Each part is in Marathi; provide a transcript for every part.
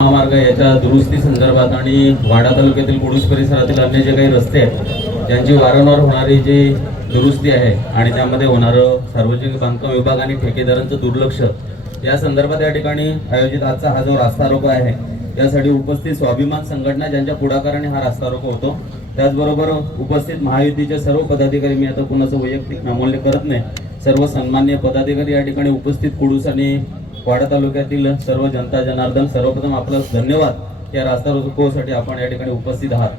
महामार्ग याच्या दुरुस्ती संदर्भात आणि वाडा तालुक्यातील कुडूस परिसरातील अन्य जे काही रस्ते आहेत त्यांची वारंवार होणारी जी दुरुस्ती आहे आणि त्यामध्ये होणारं सार्वजनिक बांधकाम विभाग आणि ठेकेदारांचं दुर्लक्ष या संदर्भात या ठिकाणी आयोजित आजचा हा जो रास्ता रोको आहे यासाठी उपस्थित स्वाभिमान संघटना ज्यांच्या पुढाकाराने हा रास्ता रोको होतो त्याचबरोबर उपस्थित महायुतीचे सर्व पदाधिकारी मी आता कुणाचं वैयक्तिक नामोल्य करत नाही सर्व सन्मान्य पदाधिकारी या ठिकाणी उपस्थित कुडूस आणि वाडा तालुक्यातील सर्व जनता जनार्दन सर्वप्रथम आपलं धन्यवाद या रास्ता रोकोसाठी आपण या ठिकाणी उपस्थित आहात.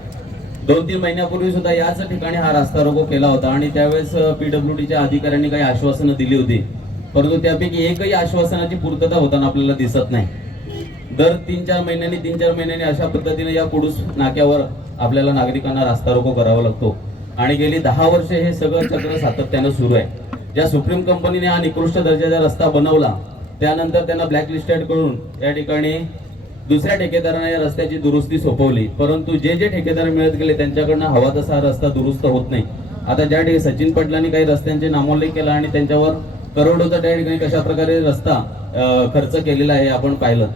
दोन तीन महिन्यापूर्वी सुद्धा याच ठिकाणी हा रास्ता रोको केला होता आणि त्यावेळेस पीडब्ल्यूडीच्या अधिकाऱ्यांनी काही आश्वासनं दिली होती. परंतु त्यापैकी एकही आश्वासनाची पूर्तता होताना आपल्याला दिसत नाही. दर तीन चार महिन्यांनी तीन चार महिन्यांनी अशा पद्धतीने या कुडूस नाक्यावर आपल्याला नागरिकांना रास्ता रोको करावा लागतो. आणि गेली दहा वर्षे हे सगळं चक्र सातत्यानं सुरू आहे. ज्या सुप्रीम कंपनीने हा निकृष्ट दर्जाचा रस्ता बनवला त्यानंतर त्यांना ब्लॅकलिस्टेड करून या ठिकाणी दुसऱ्या ठेकेदारांना या रस्त्याची दुरुस्ती सोपवली. परंतु जे जे ठेकेदार मिळत गेले त्यांच्याकडनं हवा तसा रस्ता दुरुस्त होत नाही. आता ज्या ठिकाणी सचिन पटलांनी काही रस्त्यांचे नामोल्लेख केला आणि त्यांच्यावर करोडोचा त्या ठिकाणी कशा प्रकारे रस्ता खर्च केलेला आहे आपण पाहिलं.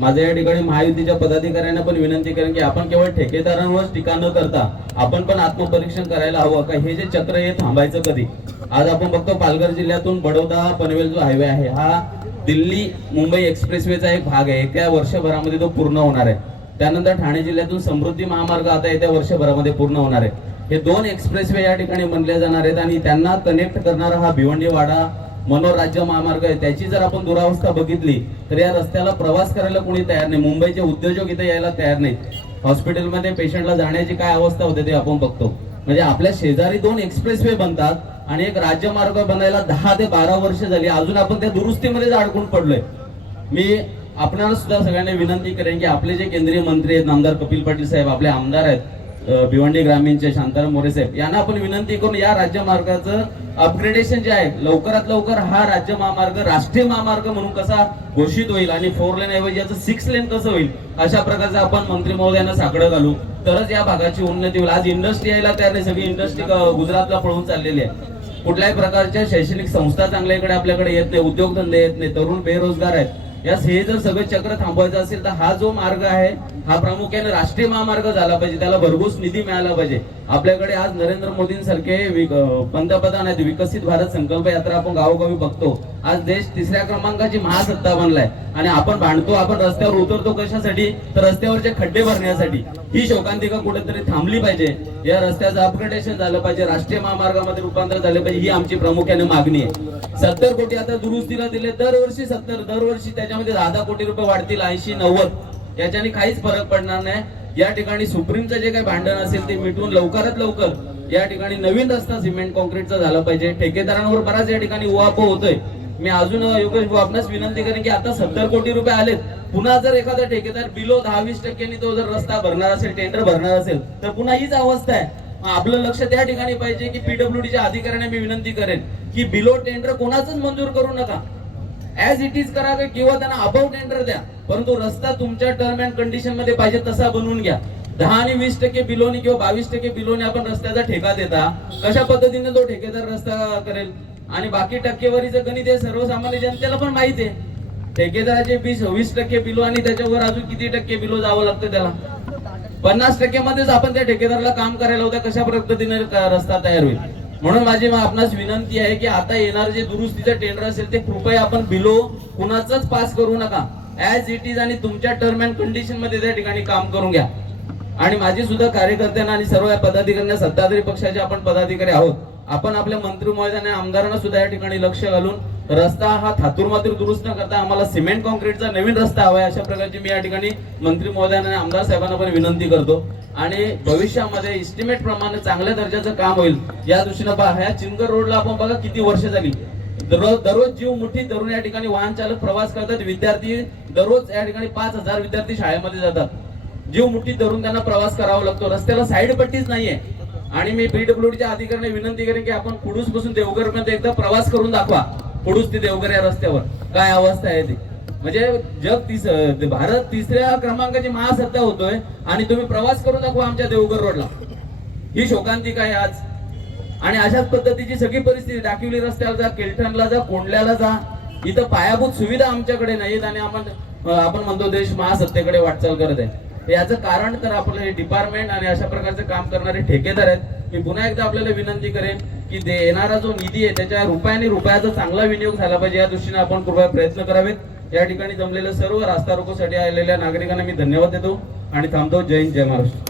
माझ्या या ठिकाणी महायुतीच्या पदाधिकाऱ्यांना पण विनंती करेन की आपण केवळ ठेकेदारांवरच टीका न करता आपण पण आत्मपरीक्षण करायला हवं का? हे जे चक्र हे थांबायचं कधी? आज आपण बघतो पालघर जिल्ह्यातून बडोदा पनवेल जो हायवे आहे हा दिल्ली मुंबई एक्सप्रेसवेचा एक भाग आहे. त्या वर्षभरामध्ये तो पूर्ण होणार आहे. त्यानंतर ठाणे जिल्ह्यातून समृद्धी महामार्ग आता येत्या वर्षभरामध्ये पूर्ण होणार आहे. हे दोन एक्सप्रेसवे या ठिकाणी बनले जाणार आहेत आणि त्यांना कनेक्ट करणारा हा भिवंडी वाडा मनोराज्य महामार्ग आहे. त्याची जर आपण दुरावस्था बघितली तर या रस्त्याला प्रवास करायला कोणी तयार नाही. मुंबईचे उद्योजक इथे यायला तयार नाहीत. हॉस्पिटलमध्ये पेशंटला जाण्याची काय अवस्था होते ते आपण बघतो. म्हणजे आपल्या शेजारी दोन एक्सप्रेसवे बनतात. आणि एक राज्यमार्ग बनायला दहा ते बारा वर्ष झाली. अजून आपण त्या दुरुस्तीमध्येच अडकून पडलोय. मी आपणाला सुद्धा सगळ्यांना विनंती करेन की आपले जे केंद्रीय मंत्री आहेत नामदार कपिल पाटील साहेब आपले आमदार आहेत भिवंडी ग्रामीणचे शांताराम मोरे साहेब यांना आपण विनंती करून या राज्य मार्गाचं अपग्रेडेशन जे आहे लवकरात लवकर हा राज्य महामार्ग राष्ट्रीय महामार्ग म्हणून कसा घोषित होईल आणि फोर लेन ऐवजी याचं सिक्स लेन कसं होईल अशा प्रकारचं आपण मंत्री महोदयांना साकडं घालू. तरच या भागाची उन्नती होईल. आज इंडस्ट्री यायला तयार नाही. सगळी इंडस्ट्री गुजरातला पळून चाललेली आहे. कुठल्याही प्रकारच्या शैक्षणिक संस्था चांगल्या इकडे आपल्याकडे येत नाही उद्योगधंदे येत नाही तरुण बेरोजगार आहेत. या हे जर सगळं चक्र थांबवायचं असेल तर हा जो मार्ग आहे हा प्रामुख्याने राष्ट्रीय महामार्ग झाला पाहिजे. त्याला भरघोस निधी मिळाला पाहिजे. आपल्याकडे आज नरेंद्र मोदींसारखे पंतप्रधान आहेत. विकसित भारत संकल्प यात्रा आपण गावोगावी बघतो. आज देश तिसऱ्या क्रमांकाची महासत्ता बनलाय. आणि आपण भांडतो आपण रस्त्यावर उतरतो कशासाठी? तर रस्त्यावरचे खड्डे भरण्यासाठी. ही शोकांतिका कुठेतरी थांबली पाहिजे? या रस्त्याचं अपग्रेडेशन झालं पाहिजे. राष्ट्रीय महामार्गामध्ये रूपांतर झालं पाहिजे. ही आमची प्रामुख्याने मागणी आहे. सत्तर कोटी आता दुरुस्तीला दिले. दरवर्षी सत्तर दरवर्षी त्याच्यामध्ये दहा दहा कोटी रुपये वाढतील ऐंशी नव्वद याच्याने काहीच फरक पडणार नाही. या ठिकाणी सुप्रीमचं जे काही भांडण असेल ते मिटवून लवकरात लवकर या ठिकाणी नवीन रस्ता सिमेंट कॉन्क्रीटचा झाला पाहिजे. ठेकेदारांवर बराच या ठिकाणी उहापोह होतोय. मी अजून योगेश भाऊ आपणास विनंती करेन की आता सत्तर कोटी रुपये आलेत. पुन्हा जर एखादा ठेकेदार बिलो दहा वीस टक्क्यांनी तो जर रस्ता भरणार असेल टेंडर भरणार असेल तर पुन्हा हीच अवस्था आहे. आपलं लक्ष त्या ठिकाणी पाहिजे की पीडब्ल्यूडीच्या अधिकाऱ्यांना मी विनंती करेन की बिलो टेंडर कोणाचंच मंजूर करू नका. ऍज इट इज करा किंवा त्यांना अबाव टेंडर द्या. परंतु रस्ता तुमच्या टर्म अँड कंडिशनमध्ये पाहिजे तसा बनवून घ्या. दहा आणि वीस टक्के बिलोनी किंवा बावीस टक्के बिलोनी आपण रस्त्याचा ठेका देता कशा पद्धतीने तो ठेकेदार रस्ता करेल? आणि बाकी टक्केवारीचं गणित हे सर्वसामान्य जनतेला पण माहिती आहे. ठेकेदाराचे वीस वीस टक्के बिलो आणि त्याच्यावर अजून किती टक्के बिलो जावं लागतं त्याला? पन्नास टक्के मध्येच आपण त्या ठेकेदाराला काम करायला होतं कशा पद्धतीने रस्ता तयार होईल? म्हणून माझी आपणास विनंती आहे की आता येणार जे दुरुस्तीचं टेंडर असेल ते कृपया आपण बिलो कुणाचंच पास करू नका. ऍज इट इज आणि तुमच्या टर्म अँड कंडिशनमध्ये त्या ठिकाणी काम करून घ्या. आणि माझी सुद्धा कार्यकर्त्यांना आणि सर्व या पदाधिकाऱ्यांना सत्ताधारी पक्षाचे आपण पदाधिकारी आहोत. आपण आपल्या मंत्री महोदयांना आमदारांना सुद्धा या ठिकाणी लक्ष घालून रस्ता हा थातूर मातूर दुरुस्त न करता आम्हाला सिमेंट कॉन्क्रीटचा नवीन रस्ता हवा आहे. अशा प्रकारची मी या ठिकाणी मंत्री महोदयांना आणि आमदार साहेबांना पण विनंती करतो. आणि भविष्यामध्ये इस्टिमेट प्रमाणे चांगल्या दर्जाचं काम होईल या दृष्टीनं पहा. ह्या चिंगर रोडला आपण बघा किती वर्ष झाली. दररोज दररोज जीव मुठी धरून या ठिकाणी वाहन चालक प्रवास करतात. विद्यार्थी दररोज या ठिकाणी पाच हजार विद्यार्थी शाळेमध्ये जातात. जीव मुठी धरून त्यांना प्रवास करावा लागतो. रस्त्याला साईड पट्टीच नाहीये. आणि मी पीडब्ल्यूडीच्या अधिकाऱ्यांना विनंती करेन की आपण कुडूसपासून देवघरपर्यंत एकदा प्रवास करून दाखवा. कुडूस ते देवघर या रस्त्यावर. काय अवस्था आहे ती? म्हणजे जग तिस भारत तिसऱ्या क्रमांकाची महासत्ता होतोय आणि तुम्ही प्रवास करून दाखवा आमच्या देवघर रोडला. ही शोकांतिका आहे आज? आणि अशाच पद्धतीची सगळी परिस्थिती डाकिवली रस्त्याला जा केलठणला जा कोंडल्याला जा इथं पायाभूत सुविधा आमच्याकडे नाहीत आणि आपण आपण म्हणतो देश महासत्तेकडे वाटचाल करत आहे. याचं कारण तर आपलं हे डिपार्टमेंट आणि अशा प्रकारचे काम करणारे ठेकेदार आहेत मी पुन्हा एकदा आपल्याला विनंती करेन की दे येणारा जो निधी आहे त्याच्या रुपयाने रुपयाचा चांगला विनियोग झाला पाहिजे. या दृष्टीने आपण कृपया प्रयत्न करावेत. या ठिकाणी जमलेल्या सर्व रास्ता रोकोसाठी आलेल्या नागरिकांना मी धन्यवाद देतो आणि थांबतो. जय हिंद जय महाराष्ट्र.